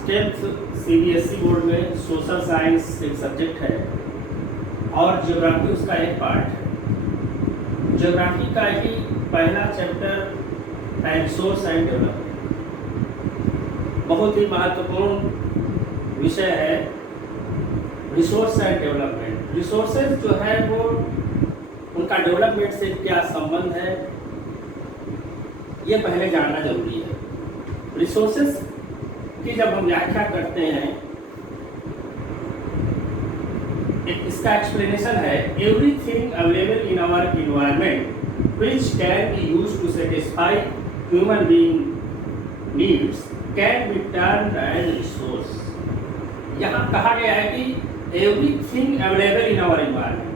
Class 10th CBSE board में social science एक subject है और ज्योग्राफी उसका एक पार्ट है। ज्योग्राफी का ही पहला चैप्टर है रिसोर्स एंड डेवलपमेंट। बहुत ही महत्वपूर्ण विषय है रिसोर्स एंड डेवलपमेंट। रिसोर्सेज जो है वो उनका डेवलपमेंट से क्या संबंध है ये पहले जानना जरूरी है। रिसोर्सेज की जब हम व्याख्या करते हैं, इसका एक्सप्लेनेशन है everything available in our environment which can be used to satisfy human being needs can be turned as resource. यहाँ कहा गया है कि everything available in our environment,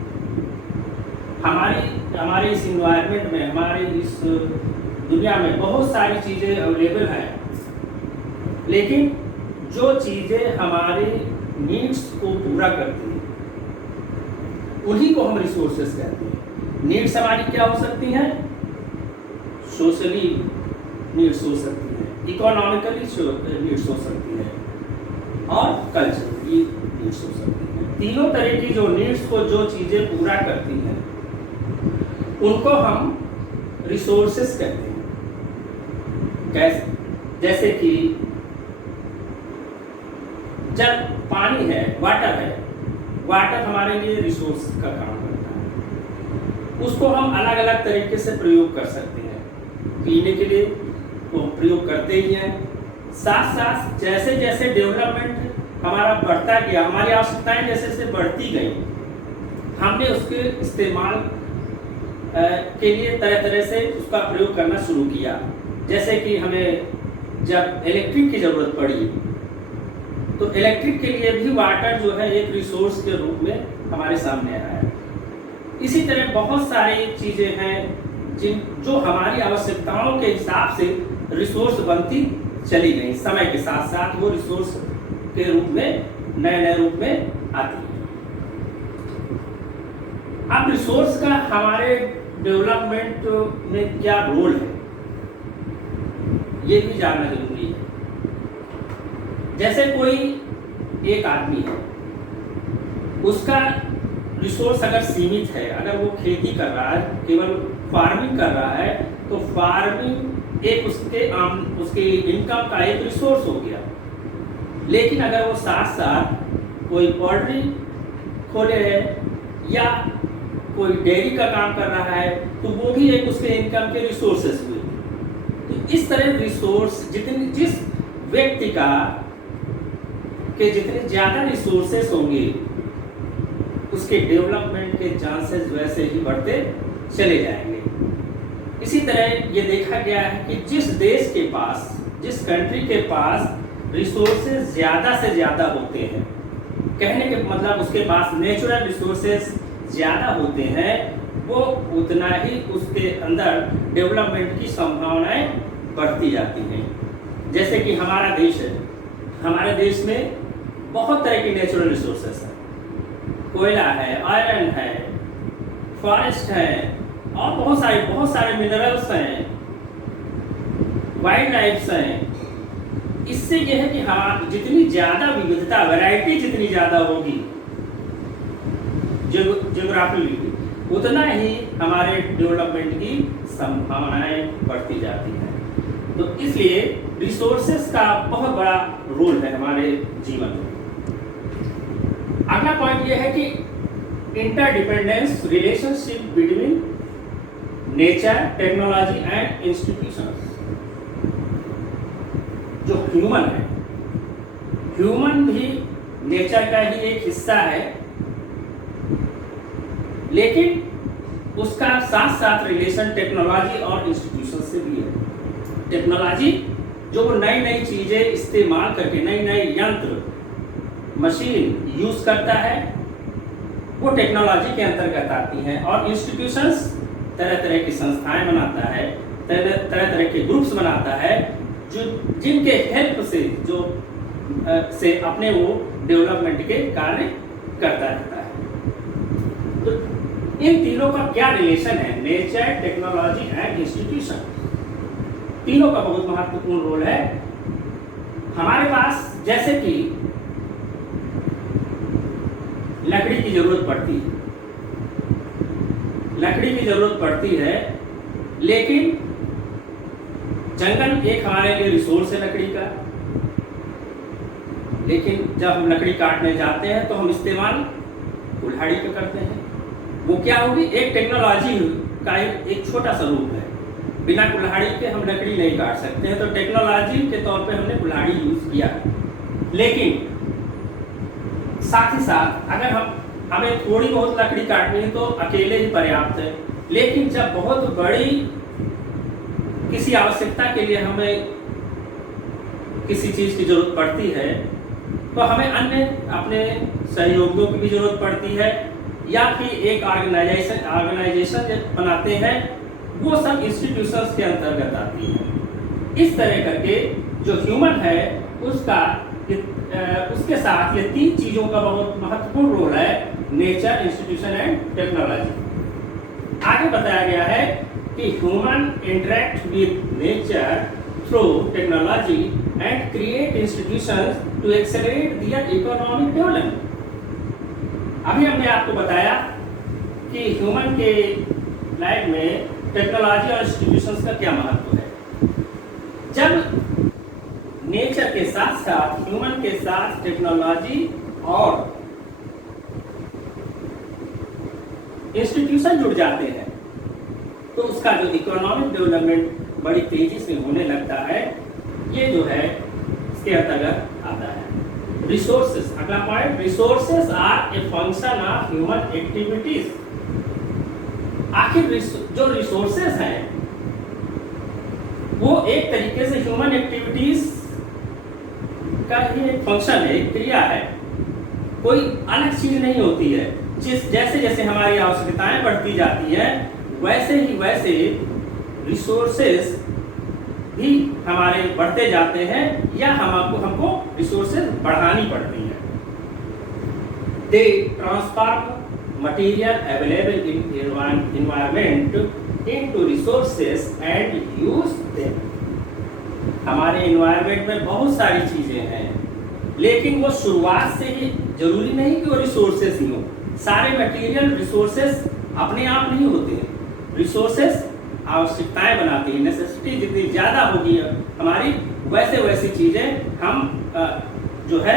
हमारे इस इन्वायरमेंट में, हमारे इस दुनिया में बहुत सारी चीज़ें अवेलेबल हैं, लेकिन जो चीज़ें हमारे नीड्स को पूरा करती हैं उन्हीं को हम रिसोर्सेज कहते हैं। नीड्स हमारी क्या हो सकती हैं? सोशली नीड्स हो सकती हैं, इकोनॉमिकली नीड्स हो सकती हैं और कल्चरली नीड्स हो सकती हैं। तीनों तरह की जो नीड्स को जो चीज़ें पूरा करती हैं उनको हम रिसोर्सेज कहते हैं। कैसे? जैसे कि जब पानी है, वाटर है, वाटर हमारे लिए रिसोर्स का काम करता है। उसको हम अलग अलग तरीके से प्रयोग कर सकते हैं। पीने के लिए तो प्रयोग करते ही हैं, साथ साथ जैसे जैसे डेवलपमेंट हमारा बढ़ता गया, हमारी आवश्यकताएं जैसे जैसे बढ़ती गई, हमने उसके इस्तेमाल के लिए तरह तरह से उसका प्रयोग करना शुरू किया। जैसे कि हमें जब इलेक्ट्रिक की ज़रूरत पड़ी तो इलेक्ट्रिक के लिए भी वाटर जो है एक रिसोर्स के रूप में हमारे सामने आया है। इसी तरह बहुत सारी चीज़ें हैं जो हमारी आवश्यकताओं के हिसाब से रिसोर्स बनती चली गई। समय के साथ साथ वो रिसोर्स के रूप में नए नए रूप में आती है। अब रिसोर्स का हमारे डेवलपमेंट में क्या रोल है ये भी जानना जरूरी है। जैसे कोई एक आदमी है, उसका रिसोर्स अगर सीमित है, अगर वो खेती कर रहा है, केवल फार्मिंग कर रहा है, तो फार्मिंग एक उसके इनकम का एक रिसोर्स हो गया। लेकिन अगर वो साथ साथ कोई पोल्ट्री खोले है या कोई डेयरी का काम कर रहा है तो वो भी एक उसके इनकम के रिसोर्सेस हुए। तो इस तरह रिसोर्स जिस व्यक्ति के जितने ज़्यादा रिसोर्सेस होंगे उसके डेवलपमेंट के चांसेस वैसे ही बढ़ते चले जाएंगे। इसी तरह ये देखा गया है कि जिस देश के पास, जिस कंट्री के पास रिसोर्सेज ज़्यादा से ज़्यादा होते हैं, कहने के मतलब उसके पास नेचुरल रिसोर्सेज ज़्यादा होते हैं, वो उतना ही उसके अंदर डेवलपमेंट की संभावनाएं बढ़ती जाती हैं। जैसे कि हमारा देश है, हमारे देश में बहुत तरह की नेचुरल रिसोर्सेस हैं। कोयला है, आयरन है, फॉरेस्ट है और बहुत सारे मिनरल्स हैं, वाइल्ड लाइफ्स हैं। इससे यह है कि हमारी जितनी ज़्यादा विविधता, वैरायटी जितनी ज़्यादा होगी ज्योग्राफी, उतना ही हमारे डेवलपमेंट की संभावनाएं बढ़ती जाती हैं। तो इसलिए रिसोर्सेस का बहुत बड़ा रोल है हमारे जीवन में। अगला पॉइंट यह है कि interdependence relationship between nature, technology and institutions. जो ह्यूमन है, ह्यूमन भी नेचर का ही एक हिस्सा है, लेकिन उसका साथ साथ रिलेशन टेक्नोलॉजी और इंस्टीट्यूशन से भी है। टेक्नोलॉजी जो वो नई नई चीज़ें इस्तेमाल करके, नई नई यंत्र, मशीन यूज़ करता है, वो टेक्नोलॉजी के अंतर्गत आती हैं। और इंस्टीट्यूशंस तरह तरह की संस्थाएं बनाता है, तरह तरह के ग्रुप्स बनाता है जिनके हेल्प से अपने वो डेवलपमेंट के कार्य करता रहता है। तो इन तीनों का क्या रिलेशन है? नेचर, टेक्नोलॉजी एंड इंस्टीट्यूशन, तीनों का बहुत महत्वपूर्ण रोल है हमारे पास जैसे कि लकड़ी की जरूरत पड़ती है, लकड़ी की जरूरत पड़ती है, लेकिन जंगल एक हमारे लिए रिसोर्स है लकड़ी का, लेकिन जब हम लकड़ी काटने जाते हैं तो हम इस्तेमाल कुल्हाड़ी का करते हैं। वो क्या होगी, एक टेक्नोलॉजी का एक छोटा सा रूप है। बिना कुल्हाड़ी के हम लकड़ी नहीं काट सकते हैं, तो टेक्नोलॉजी के तौर पे हमने कुल्हाड़ी यूज किया। लेकिन साथ ही साथ अगर हमें थोड़ी बहुत लकड़ी काटनी है तो अकेले ही पर्याप्त है, लेकिन जब बहुत बड़ी किसी आवश्यकता के लिए हमें किसी चीज की जरूरत पड़ती है तो हमें अन्य अपने सहयोगियों की भी जरूरत पड़ती है, या फिर एक ऑर्गेनाइजेशन बनाते हैं, वो सब इंस्टीट्यूशंस के अंतर्गत आती है। इस तरह करके जो ह्यूमन है उसके साथ ये तीन चीजों का बहुत महत्वपूर्ण रोल है, नेचर, इंस्टीट्यूशन एंड टेक्नोलॉजी। आगे बताया गया है कि human interact with nature through technology and create institutions to accelerate their economic development. अभी हमने आपको बताया कि ह्यूमन के लाइफ में टेक्नोलॉजी और इंस्टीट्यूशंस का क्या महत्व है। जब नेचर के साथ साथ ह्यूमन के साथ टेक्नोलॉजी और इंस्टीट्यूशन जुड़ जाते हैं तो उसका जो इकोनॉमिक डेवलपमेंट बड़ी तेजी से होने लगता है, ये जो है इसके अंतर्गत आता है। रिसोर्सेस, अगला point, resources are a function of human activities. आखिर जो रिसोर्सेस हैं वो एक तरीके से ह्यूमन एक्टिविटीज का ही एक फंक्शन है, एक क्रिया है, कोई अलग चीज नहीं होती है। जैसे जैसे हमारी आवश्यकताएं बढ़ती जाती हैं वैसे ही वैसे रिसोर्सेस भी हमारे बढ़ते जाते हैं, या हमको रिसोर्सेस बढ़ानी पड़ती हैं। They transform material available in environment into resources and use them. हमारे एनवायरनमेंट में बहुत सारी चीजें हैं, लेकिन वो शुरुआत से ही जरूरी नहीं कि वो रिसोर्सेस ही हो। सारे मटेरियल रिसोर्सेस अपने आप नहीं होते हैं, रिसोर्सेस आवश्यकताएं बनाती हैं। नेसेसिटी जितनी ज़्यादा होगी हमारी, वैसे वैसी चीज़ें हम जो है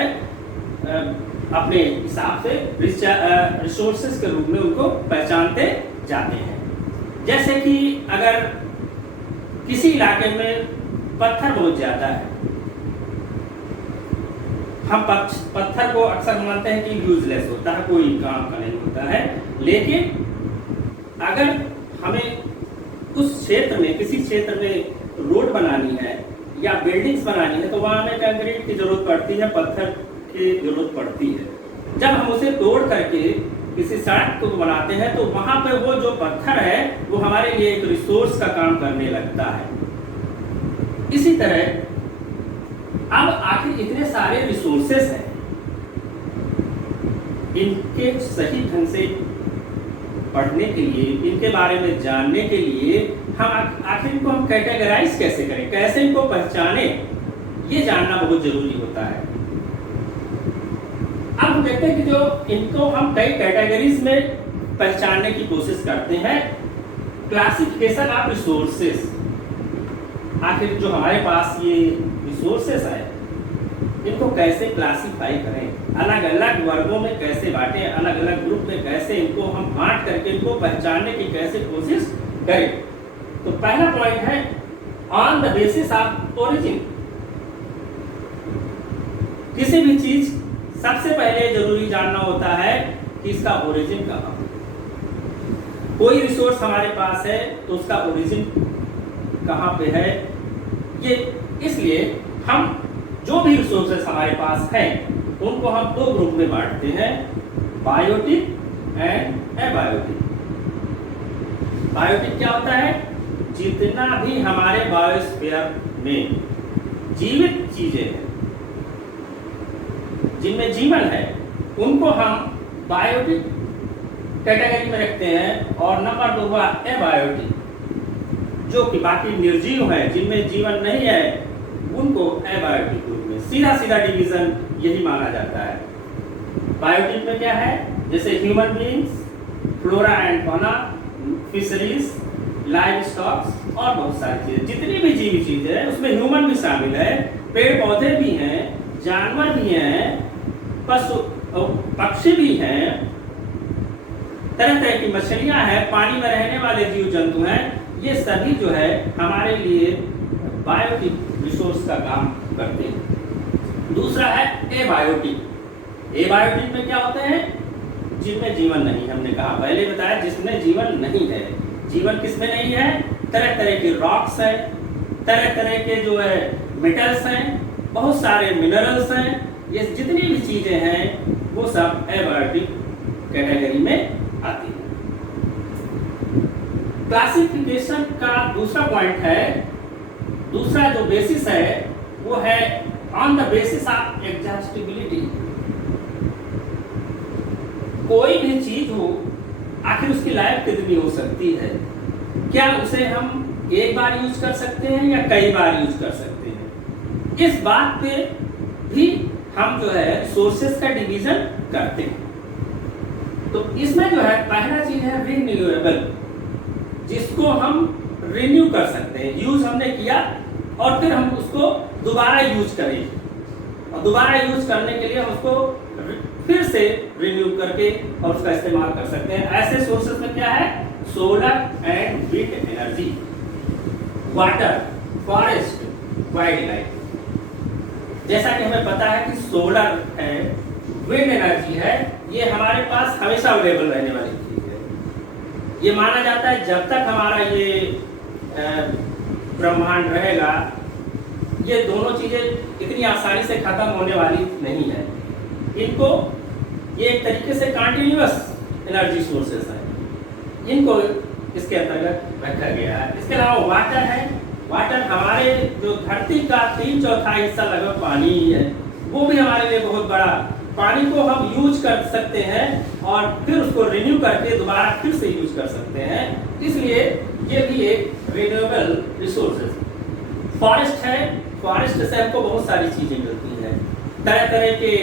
अपने हिसाब से रिसोर्सेस के रूप में उनको पहचानते जाते हैं। जैसे कि अगर किसी इलाके में पत्थर बहुत ज़्यादा है, हम पत्थर को अक्सर मानते हैं कि यूजलेस होता है, कोई काम का नहीं होता है, लेकिन अगर हमें उस क्षेत्र में, किसी क्षेत्र में रोड बनानी है या बिल्डिंग्स बनानी है तो वहाँ हमें कंक्रीट की जरूरत पड़ती है, पत्थर की जरूरत पड़ती है। जब हम उसे तोड़ करके किसी सड़क को बनाते हैं तो वहाँ पे वो जो पत्थर है वो हमारे लिए एक रिसोर्स का काम करने लगता है। इसी तरह अब आखिर इतने सारे रिसोर्सेस हैं, इनके सही ढंग से पढ़ने के लिए, इनके बारे में जानने के लिए हम आखिर इनको हम कैटेगराइज कैसे करें, कैसे इनको पहचाने, ये जानना बहुत जरूरी होता है। अब हम देखते हैं कि जो इनको हम कई कैटेगरीज में पहचानने की कोशिश करते हैं। क्लासिफिकेशन ऑफ रिसोर्सेस, आखिर जो हमारे पास ये रिसोर्सेस है इनको कैसे क्लासिफाई करें, अलग अलग वर्गों में कैसे बांटें, अलग अलग ग्रुप में कैसे इनको हम बांट करके इनको पहचानने की कैसे कोशिश करें। तो पहला पॉइंट है on the basis of origin. किसी भी चीज सबसे पहले जरूरी जानना होता है कि इसका ओरिजिन कहाँ है। कोई रिसोर्स हमारे पास है तो उसका ओरिजिन कहाँ पे है, ये इसलिए हम जो भी रिसोर्सेस हमारे पास हैं उनको हम दो ग्रुप में बांटते हैं, बायोटिक एंड एबायोटिक। बायोटिक क्या होता है, जितना भी हमारे बायोस्फीयर में जीवित चीजें हैं, जिनमें जीवन है, उनको हम बायोटिक कैटेगरी में रखते हैं। और नंबर 2 हुआ एबायोटिक, जो कि बाकी निर्जीव है, जिनमें जीवन नहीं है, उनको एबायोटिक ग्रुप में सीधा डिवीजन यही माना जाता है। बायोटिक में क्या है, जैसे human beings, flora and fauna, fisheries, live stocks और बहुत सारी चीजें, जितनी भी जीवी चीजें हैं उसमें ह्यूमन भी शामिल है, पेड़ पौधे भी हैं, जानवर भी हैं, पशु पक्षी भी हैं, तरह तरह की मछलियां हैं, पानी में रहने वाले जीव जंतु हैं। ये सभी जो है हमारे लिए बायोटिक रिसोर्स का काम करते हैं। दूसरा है एबायोटिक। एबायोटिक में क्या होते हैं, जिनमें जीवन नहीं, हमने कहा पहले बताया जिसमें जीवन नहीं है। जीवन किसमें नहीं है, तरह तरह के रॉक्स हैं, तरह तरह के जो है मेटल्स हैं, बहुत सारे मिनरल्स हैं, ये जितनी भी चीजें हैं वो सब एबायोटिक कैटेगरी में आती है। क्लासिफिकेशन का दूसरा पॉइंट है, दूसरा जो बेसिस है वो है on the basis of exhaustibility. कोई भी चीज हो आखिर उसकी लाइफ कितनी हो सकती है, क्या उसे हम एक बार यूज कर सकते हैं या कई बार यूज कर सकते हैं, इस बात पे भी हम जो है सोर्सेस का डिवीजन करते हैं। तो इसमें जो है पहला चीज है रिन्यूएबल, जिसको हम रिन्यू कर सकते हैं, यूज हमने किया और फिर हम उसको दोबारा यूज करें और दोबारा यूज करने के लिए हम उसको फिर से रिन्यू करके और उसका इस्तेमाल कर सकते हैं। ऐसे सोर्सेस में क्या है, solar and wind energy, water, forest, wild life. जैसा कि हमें पता है कि सोलर है, विंड एनर्जी है, ये हमारे पास हमेशा अवेलेबल रहने वाली चीज है। ये माना जाता है जब तक हमारा ये ब्रह्मांड रहेगा, ये दोनों चीजें इतनी आसानी से खत्म होने वाली नहीं है। इनको ये एक तरीके से कंटिन्यूअस एनर्जी सोर्सेस हैं, इनको इसके अंतर्गत रखा गया है। इसके अलावा वाटर है, वाटर हमारे जो धरती का 3/4 हिस्सा लगभग पानी ही है, वो भी हमारे लिए बहुत बड़ा, पानी को हम यूज कर सकते हैं और फिर उसको रिन्यू करके दोबारा फिर से यूज कर सकते हैं, इसलिए ये भी एक रिन्यूएबल रिसोर्सेज। फॉरेस्ट है, फॉरेस्ट से हमको बहुत सारी चीजें मिलती हैं, तरह तरह के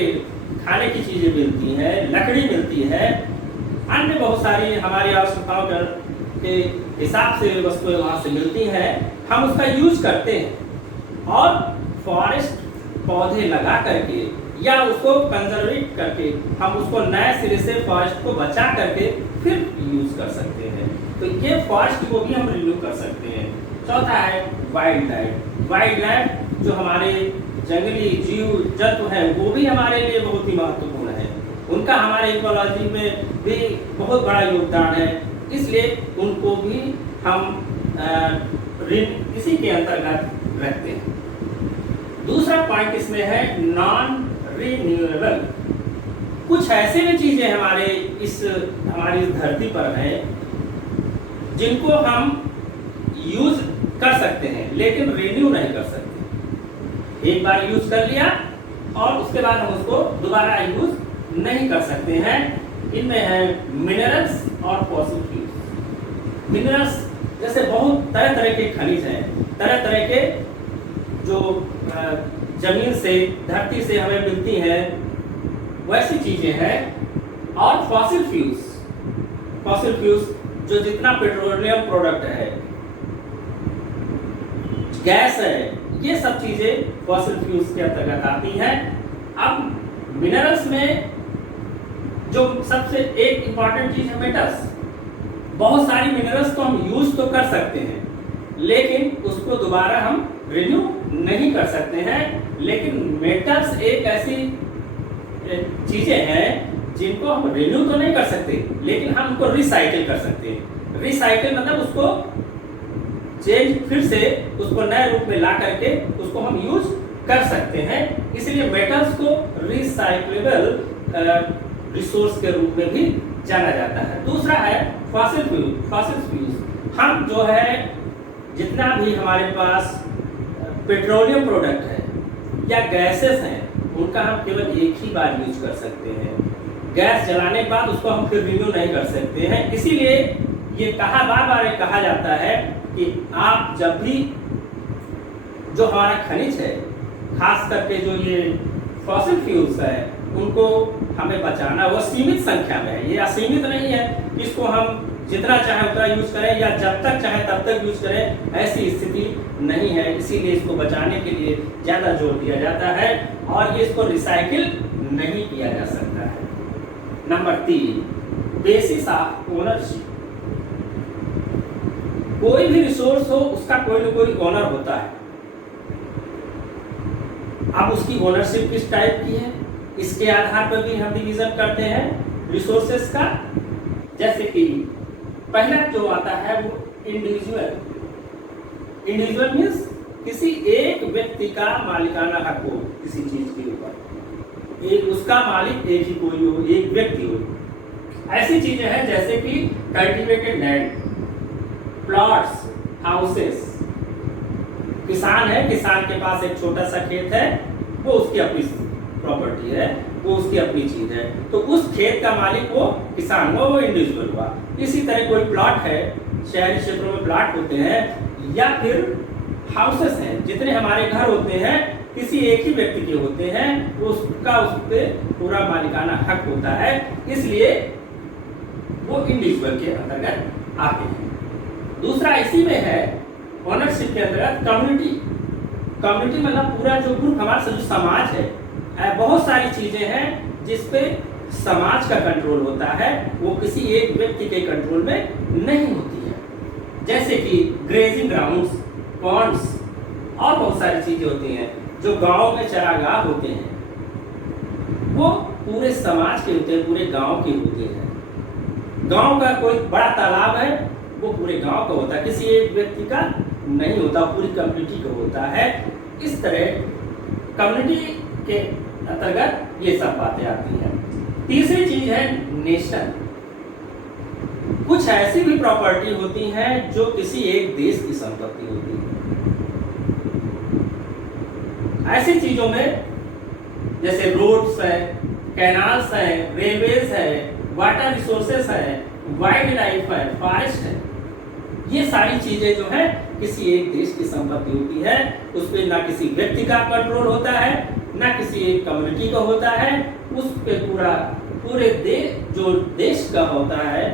खाने की चीजें मिलती हैं, लकड़ी मिलती है, अन्य बहुत सारी हमारी आवश्यकताओं के हिसाब से वस्तुएं वहां से मिलती हैं, हम उसका यूज करते हैं और फॉरेस्ट पौधे लगा करके या उसको कंजर्वेट करके हम उसको नए सिरे से फॉरेस्ट को बचा करके फिर यूज कर सकते हैं। तो ये फॉरेस्ट को भी हम रिन्यू कर सकते हैं। चौथा है वाइल्ड लाइफ। वाइल्ड लाइफ जो हमारे जंगली जीव जंतु हैं वो भी हमारे लिए बहुत ही महत्वपूर्ण है, उनका हमारे इकोलॉजी में भी बहुत बड़ा योगदान है, इसलिए उनको भी हम इसी के अंतर्गत रखते हैं। दूसरा पॉइंट इसमें है नॉन रिन्यूएबल। कुछ ऐसे भी चीजें हमारी इस धरती पर हैं जिनको हम यूज कर सकते हैं लेकिन रिन्यू नहीं कर सकते। एक बार यूज कर लिया और उसके बाद हम उसको दोबारा यूज नहीं कर सकते हैं। इनमें है मिनरल्स और फॉसिल फ्यूल्स। मिनरल्स जैसे बहुत तरह तरह के खनिज हैं, तरह तरह के जो जमीन से, धरती से हमें मिलती हैं, वैसी चीजें हैं। और फॉसिल फ्यूल्स जो जितना पेट्रोलियम प्रोडक्ट है, गैस है, ये सब चीजें फॉसिल फ्यूल्स के अंतर्गत आती हैं। अब मिनरल्स में जो सबसे एक इंपॉर्टेंट चीज है मेटल्स। बहुत सारी मिनरल्स को हम यूज तो कर सकते हैं लेकिन उसको दोबारा हम रिन्यू नहीं कर सकते हैं, लेकिन मेटल्स एक ऐसी चीजें हैं जिनको हम रिन्यू तो नहीं कर सकते लेकिन हम उनको रिसाइकिल कर सकते हैं। रिसाइकिल मतलब उसको फिर से उसको नए रूप में ला करके उसको हम यूज कर सकते हैं, इसलिए मेटल्स को रिसाइक्लेबल रिसोर्स के रूप में भी जाना जाता है। दूसरा है फॉसिल फ्यूल्स। हम जो है जितना भी हमारे पास पेट्रोलियम प्रोडक्ट है या गैसेस हैं उनका हम केवल एक ही बार यूज कर सकते हैं। गैस जलाने के बाद उसको हम फिर रिन्यू नहीं कर सकते हैं, इसीलिए ये बार बार कहा जाता है कि आप जब भी जो हमारा खनिज है, खास करके जो ये फॉसिल फ्यूल्स है, उनको हमें बचाना, वो सीमित संख्या में है, ये असीमित नहीं है कि इसको हम जितना चाहे उतना यूज करें या जब तक चाहे तब तक यूज करें, ऐसी स्थिति नहीं है। इसीलिए इसको बचाने के लिए ज़्यादा जोर दिया जाता है और ये इसको रिसाइकिल नहीं किया जा सकता है। Number 3, basis of ownership. कोई भी रिसोर्स हो, उसका कोई न कोई ओनर होता है। अब उसकी ओनरशिप किस टाइप की है, इसके आधार पर भी हम डिवीजन करते हैं रिसोर्सेस का। जैसे कि पहला जो आता है वो इंडिविजुअल। इंडिविजुअल मीन्स किसी एक व्यक्ति का मालिकाना हक हो किसी चीज के ऊपर, एक उसका मालिक एक ही कोई हो, एक व्यक्ति हो। ऐसी चीजें हैं जैसे कि कल्टीवेटेड लैंड, प्लॉट्स, हाउसेस। किसान है, किसान के पास एक छोटा सा खेत है, वो उसकी अपनी प्रॉपर्टी है, वो उसकी अपनी चीज है, तो उस खेत का मालिक वो किसान हुआ, वो इंडिविजुअल हुआ। इसी तरह कोई प्लॉट है, शहरी क्षेत्रों में प्लॉट होते हैं, या फिर हाउसेस हैं, जितने हमारे घर होते हैं किसी एक ही व्यक्ति के होते हैं, उसका उस पर पूरा मालिकाना हक होता है, इसलिए वो इंडिविजुअल के अंतर्गत आते हैं। दूसरा इसी में है ओनरशिप के अंतर्गत कम्युनिटी। कम्युनिटी मतलब पूरा जो ग्रुप, हमारा जो समाज है, बहुत सारी चीजें हैं जिसपे समाज का कंट्रोल होता है, वो किसी एक व्यक्ति के कंट्रोल में नहीं होती है। जैसे कि ग्रेजिंग ग्राउंड्स, पॉन्ड्स और बहुत सारी चीजें होती हैं। जो गांव में चरागाह होते हैं वो पूरे समाज के होते हैं, पूरे गांव के होते हैं। गांव का कोई बड़ा तालाब है, वो पूरे गांव का होता है, किसी एक व्यक्ति का नहीं होता, पूरी कम्युनिटी का होता है। इस तरह कम्युनिटी के अंतर्गत ये सब बातें आती हैं। तीसरी चीज है नेशन। कुछ ऐसी भी प्रॉपर्टी होती हैं जो किसी एक देश की संपत्ति होती है। ऐसी चीजों में जैसे रोड्स है, कैनाल्स है, रेलवेज है, वाटर रिसोर्सेस है, वाइल्ड लाइफ है, फॉरेस्ट है, ये सारी चीजें जो है किसी एक देश की संपत्ति होती है। उस पर ना किसी व्यक्ति का कंट्रोल होता है, ना किसी एक कम्युनिटी का होता है, उस पे पूरे जो देश का होता है।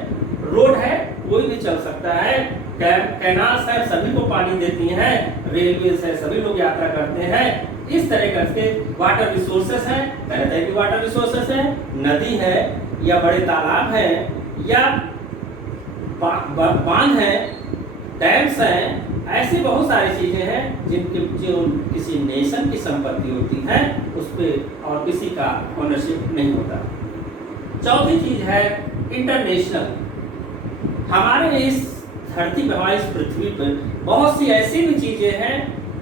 रोड है, कोई भी चल सकता है, कैनाल्स है, सभी को पानी देती हैं, रेलवेज है, सभी लोग यात्रा करते हैं। इस तरह करके वाटर रिसोर्सेस हैं, तरह तरह की वाटर रिसोर्सेस हैं, नदी है या बड़े तालाब है या बांध है, डैम्स हैं, ऐसी बहुत सारी चीजें हैं जो किसी नेशन की संपत्ति होती है, उस पर और किसी का ओनरशिप नहीं होता। चौथी चीज है इंटरनेशनल। हमारे इस धरती पर, हमारी इस पृथ्वी पर बहुत सी ऐसी भी चीजें हैं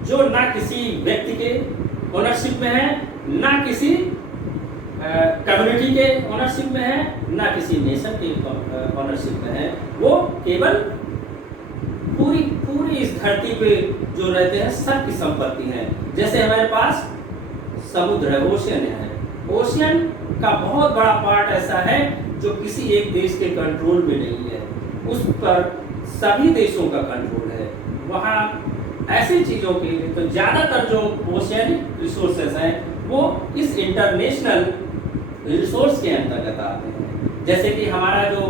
जो ना किसी व्यक्ति के ओनरशिप में है, ना किसी कम्युनिटी के ओनरशिप में है, ना किसी नेशन के ओनरशिप में है। वो केवल पूरी इस धरती पे जो रहते हैं सबकी संपत्ति है। जैसे हमारे पास समुद्र है, ओशियन है, ओशियन का बहुत बड़ा पार्ट ऐसा है जो किसी एक देश के कंट्रोल में नहीं है, उस पर सभी देशों का कंट्रोल है। वहाँ ऐसी चीजों के लिए तो ज्यादातर जो ओशियनिक रिसोर्सेस हैं वो इस इंटरनेशनल रिसोर्स के अंतर्गत आते हैं। जैसे कि हमारा जो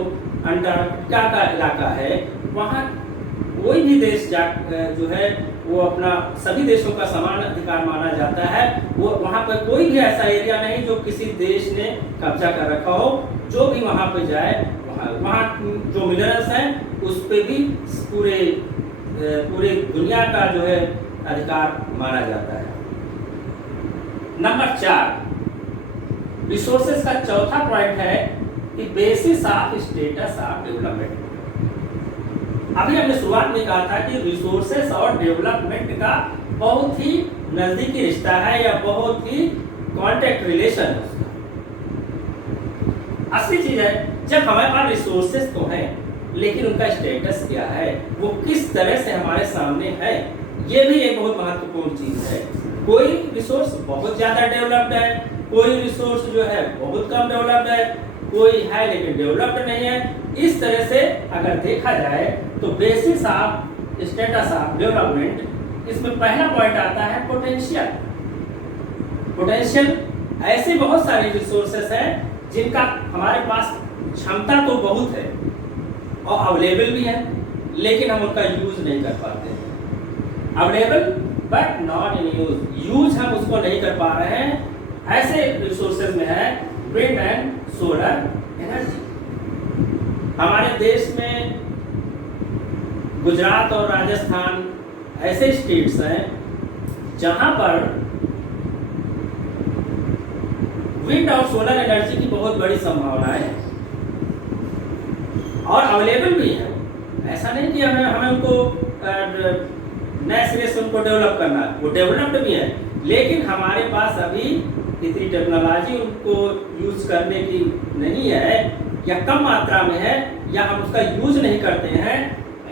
अंटार्कटिका का इलाका है, वहाँ कोई भी देश जो है वो अपना सभी देशों का समान अधिकार माना जाता है। वो वहाँ पर कोई भी ऐसा एरिया नहीं जो किसी देश ने कब्जा कर रखा हो। जो भी वहाँ पे जाए, वहाँ जो मिनरल्स हैं उस पे भी पूरे दुनिया का जो है अधिकार माना जाता है। नंबर 4 रिसोर्सेज का चौथा पॉइंट है कि basis of status of development. अभी हमने शुरुआत में कहा था कि रिसोर्सेस और डेवलपमेंट का बहुत ही नजदीकी रिश्ता है या बहुत ही कॉन्टेक्ट रिलेशन है उसका। असली चीज है जब हमारे पास रिसोर्सेस तो हैं, लेकिन उनका स्टेटस क्या है, वो किस तरह से हमारे सामने है, ये भी एक बहुत महत्वपूर्ण चीज है। कोई रिसोर्स बहुत ज्यादा डेवलप्ड है, कोई रिसोर्स जो है बहुत कम डेवलप्ड है, कोई है लेकिन डेवलप्ड नहीं है। इस तरह से अगर देखा जाए तो basis of status of development इसमें पहला पॉइंट आता है पोटेंशियल। पोटेंशियल ऐसे बहुत सारे रिसोर्सेस हैं जिनका हमारे पास क्षमता तो बहुत है और अवेलेबल भी है, लेकिन हम उनका यूज नहीं कर पाते हैं। Available but not in use, use हम उसको नहीं कर पा रहे हैं। ऐसे रिसोर्सेज में है विंड एंड सोलर एनर्जी। हमारे देश में गुजरात और राजस्थान ऐसे स्टेट्स हैं जहां पर विंड और सोलर एनर्जी की बहुत बड़ी संभावना है और अवेलेबल भी है। ऐसा नहीं कि हमें उनको नए सिरे से उनको डेवलप करना है, वो डेवलप्ड भी है, लेकिन हमारे पास अभी इतनी टेक्नोलॉजी उनको यूज करने की नहीं है या कम मात्रा में है या हम उसका यूज नहीं करते हैं।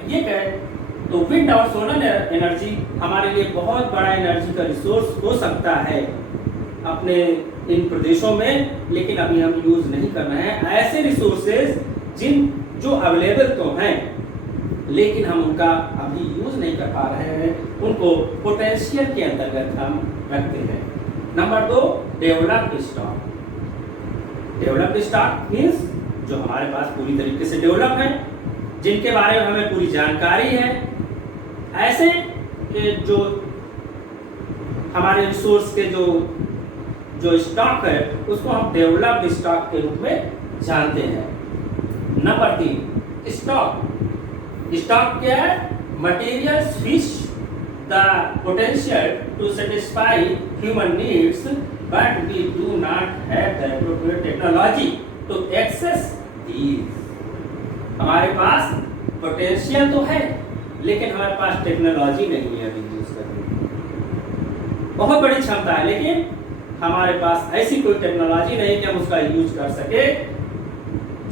ये कहें तो विंड और सोलर एनर्जी हमारे लिए बहुत बड़ा एनर्जी का रिसोर्स हो सकता है अपने इन प्रदेशों में, लेकिन अभी हम यूज नहीं कर रहे हैं। ऐसे रिसोर्सेज जो अवेलेबल तो हैं लेकिन हम उनका अभी यूज नहीं कर पा रहे हैं, उनको पोटेंशियल के अंतर्गत हम रखते हैं। Number 2, developed stock. Developed stock means जो हमारे पास पूरी तरीके से डेवलप है, जिनके बारे में हमें पूरी जानकारी है। ऐसे जो हमारे रिसोर्स के जो स्टॉक है उसको हम डेवलप्ड स्टॉक के रूप में जानते हैं। Number 3, stock. स्टॉक क्या है? Materials which the potential to satisfy human needs but we do not have the appropriate technology to access these. हमारे पास पोटेंशियल तो है लेकिन हमारे पास टेक्नोलॉजी नहीं है अभी यूज करने की। बहुत बड़ी क्षमता है लेकिन हमारे पास ऐसी कोई टेक्नोलॉजी नहीं कि हम उसका यूज कर सके।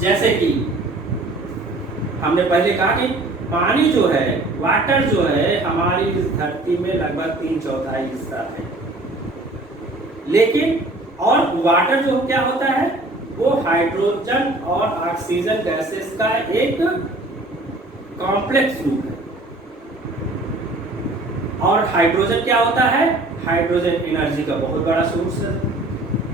जैसे कि हमने पहले कहा कि पानी जो है, वाटर जो है, हमारी इस धरती में लगभग 3/4 हिस्सा है, लेकिन और वाटर जो क्या होता है वो हाइड्रोजन और ऑक्सीजन गैसेस का एक कॉम्प्लेक्स रूप है। और हाइड्रोजन क्या होता है? हाइड्रोजन एनर्जी का बहुत बड़ा सोर्स है।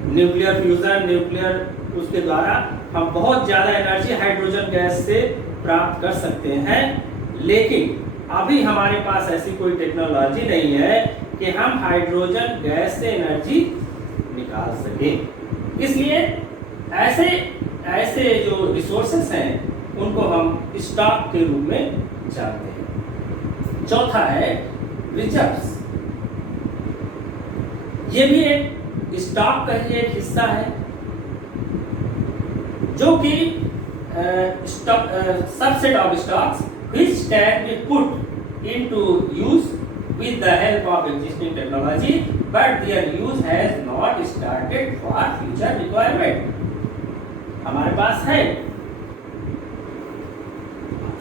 न्यूक्लियर फ्यूजन, न्यूक्लियर उसके द्वारा हम बहुत ज्यादा एनर्जी हाइड्रोजन गैस से प्राप्त कर सकते हैं, लेकिन अभी हमारे पास ऐसी कोई टेक्नोलॉजी नहीं है कि हम हाइड्रोजन गैस से एनर्जी निकाल सकें। इसलिए ऐसे जो रिसोर्सेस हैं उनको हम स्टॉक के रूप में जानते हैं। चौथा है रिजर्व्स। ये भी एक स्टॉक का ही एक हिस्सा है जो कि subset of stocks which can be put into use with the help of existing technology but their use has not started for future requirement। हमारे पास है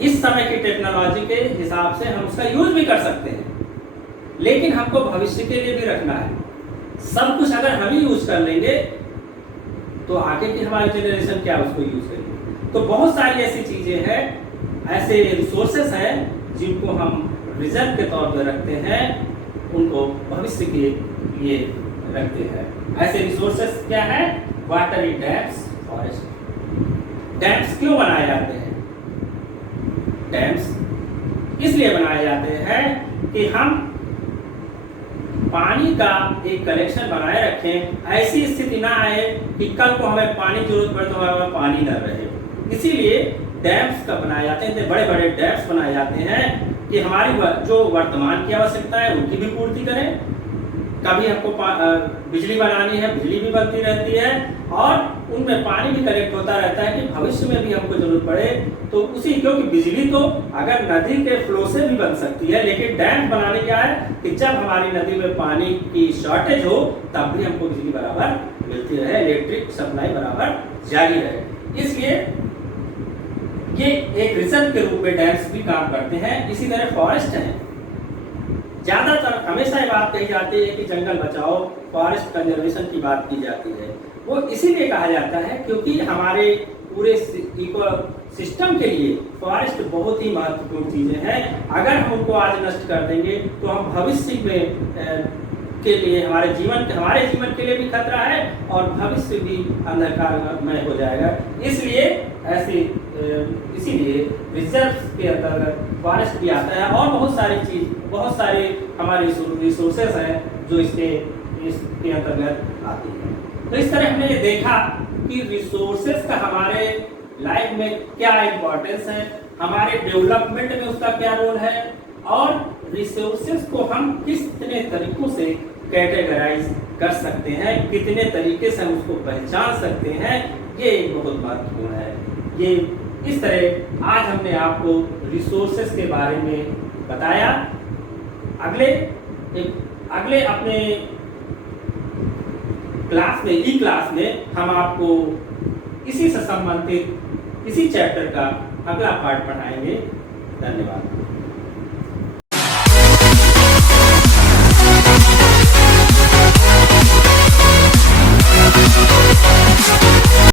इस समय की टेक्नोलॉजी के हिसाब से हम उसका यूज भी कर सकते हैं, लेकिन हमको भविष्य के लिए भी रखना है। सब कुछ अगर हम ही यूज कर लेंगे तो आगे की हमारी जनरेशन क्या उसको यूज करेगी। तो बहुत सारी ऐसी चीजें हैं, ऐसे रिसोर्सेस हैं जिनको हम रिजर्व के तौर पर रखते हैं, उनको भविष्य के लिए रखते हैं। ऐसे रिसोर्सेस क्या है? Water dams, forest. डैम्स क्यों बनाए जाते हैं? डैम्स इसलिए बनाए जाते हैं कि हम पानी का एक कलेक्शन बनाए रखें, ऐसी स्थिति ना आए कि कल को हमें पानी की जरूरत पड़े तो हमारे पास पानी न रहे। इसीलिए डैम्स का बनाए जाते हैं, बड़े बड़े डैम्स बनाए जाते हैं कि हमारी जो वर्तमान की आवश्यकता है उनकी भी पूर्ति करें। कभी हमको बिजली बनानी है, बिजली भी बनती रहती है और उनमें पानी भी कलेक्ट होता रहता है कि भविष्य में भी हमको जरूरत पड़े तो उसी, क्योंकि बिजली तो अगर नदी के फ्लो से भी बन सकती है, लेकिन डैम बनाने क्या है कि जब हमारी नदी में पानी की शॉर्टेज हो तब भी हमको बिजली बराबर मिलती रहे, इलेक्ट्रिक सप्लाई बराबर जारी रहे। इसलिए ये एक रिजर्व के रूप में डैम्स भी काम करते हैं। इसी तरह फॉरेस्ट है, ज्यादातर हमेशा ये बात कही जाती है कि जंगल बचाओ, फॉरेस्ट कंजर्वेशन की बात की जाती है। वो इसीलिए कहा जाता है क्योंकि हमारे पूरे इको सिस्टम के लिए फॉरेस्ट बहुत ही महत्वपूर्ण चीजें हैं। अगर हम उनको आज नष्ट कर देंगे तो हम भविष्य में के लिए हमारे जीवन के लिए भी खतरा है और भविष्य भी अंधकारमय हो जाएगा। इसलिए इसीलिए रिजर्व के अंतर्गत फॉरेस्ट भी आता है और बहुत सारे हमारे रिसोर्सेस हैं जो इसके अंतर्गत आती हैं। तो इस तरह हमने ये देखा कि रिसोर्सेस का हमारे लाइफ में क्या इम्पोर्टेंस है, हमारे डेवलपमेंट में उसका क्या रोल है और रिसोर्सेस को हम कितने तरीकों से कैटेगराइज कर सकते हैं, कितने तरीके से हम उसको पहचान सकते हैं, ये एक बहुत महत्वपूर्ण है। ये इस तरह आज हमने आपको रिसोर्सेस के बारे में बताया। अगले अपने क्लास में हम आपको इसी से संबंधित इसी चैप्टर का अगला पार्ट पढ़ाएंगे। धन्यवाद।